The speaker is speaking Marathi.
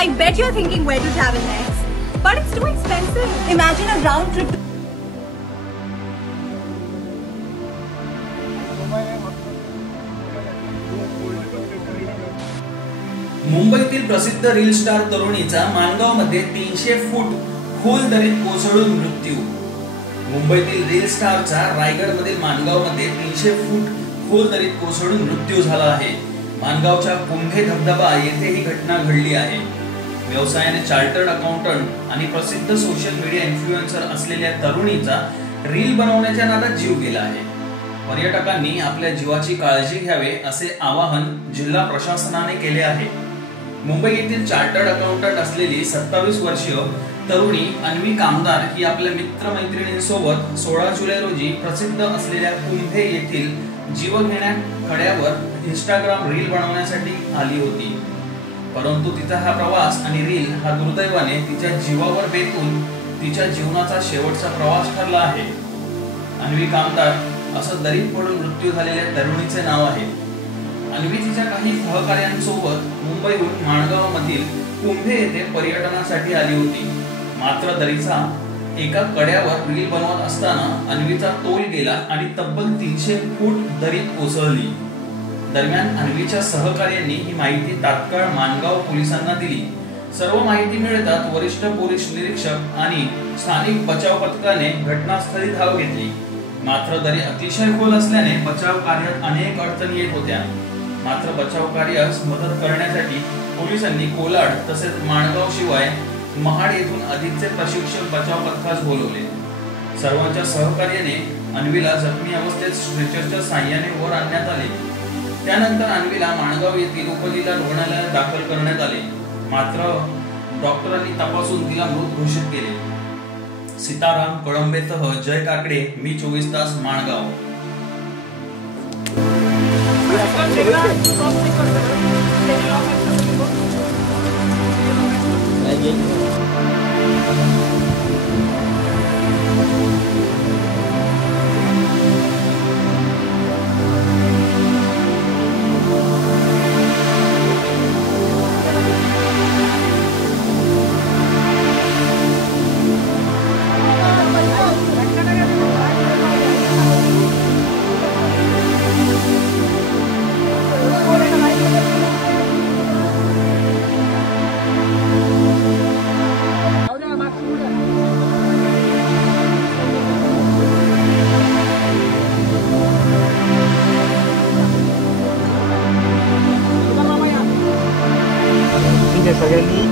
I bet you're thinking where to travel next. But it's too expensive. Imagine a round trip to मुंबईतील प्रसिद्ध रील स्टार तरुणीचा माणगावमध्ये 300 फूट खोल दरीत कोसळून मृत्यू। मुंबईतील रील स्टारचा रायगडमधील माणगावमध्ये 300 फूट खोल दरीत कोसळून मृत्यू झाला आहे। माणगावच्या कुंभे धबधबा येथे ही घटना घडली आहे। व्यवसायाने चार्टर्ड अकाउंटंट आणि प्रसिद्ध सोशल मीडिया इन्फ्लुएन्सर असलेल्या तरुणीचा रील बनवण्याच्या नादात जीव गेला आहे। पर्यटकांनी आपल्या जीवाची काळजी घ्यावे असे आवाहन जिल्हा प्रशासनाने केले आहे। मुंबई येथील चार्टर्ड अकाउंटंट असलेली 27 वर्षीय तरुणी अन्वी कामदार ही आपल्या मित्रमैत्रिणींसोबत 16 जुलै रोजी प्रसिद्ध असलेल्या कुंभे येथील जीवघेण्या कड्यावर इंस्टाग्राम रील बनवण्यासाठी आली होती। परंतु तिचा हा प्रवास आणि रील हा दुर्दैवाने तिच्या जीवावर बेतून तिच्या जीवनाचा शेवटचा प्रवास ठरला आहे। अन्वी कामदार असं दरीत पडून मृत्यू झालेल्या तरुणीचे नाव आहे। अन्वी तिच्या काही सहकार्यांसोबत मुंबईहून माणगावमधील कुंभे येथे पर्यटनासाठी आली होती। मात्र दरीचा एका कड्यावर रील बनवत असताना अन्वीचा तोल गेला आणि तब्बल 300 फूट दरीत कोसळली। दरम्यान अन्वीच्या सहकार्यांनी ही माहिती तात्काळ माणगाव पोलिसांना दिली। सर्व माहिती मिळताच वरिष्ठ पोलीस निरीक्षक आणि स्थानिक बचाव पथकाने घटनास्थळी धाव घेतली। मात्र दरी अतिशय खोल असल्याने बचाव कार्यात अनेक अडचणी येत होत्या। मात्र बचाव कार्यास मदत करण्यासाठी पोलिसांनी कोलाड तसेच माणगाव शिवाय महाड येथून अधिकचे प्रशिक्षक बचाव पथकास बोलवले। सर्वांच्या सहकार्याने अन्वीला जखमी अवस्थेत स्ट्रेचरच्या साहाय्याने वर आणण्यात आले। त्यानंतर अन्वीला माणगाव येथील उपजिल्हा रुग्णालयात दाखल करण्यात आले। मात्र डॉक्टरांनी तपासून तिला मृत घोषित केले। सीताराम कळंबेसह जय काकडे, मी 24 तास माणगाव। सगळ्यांनी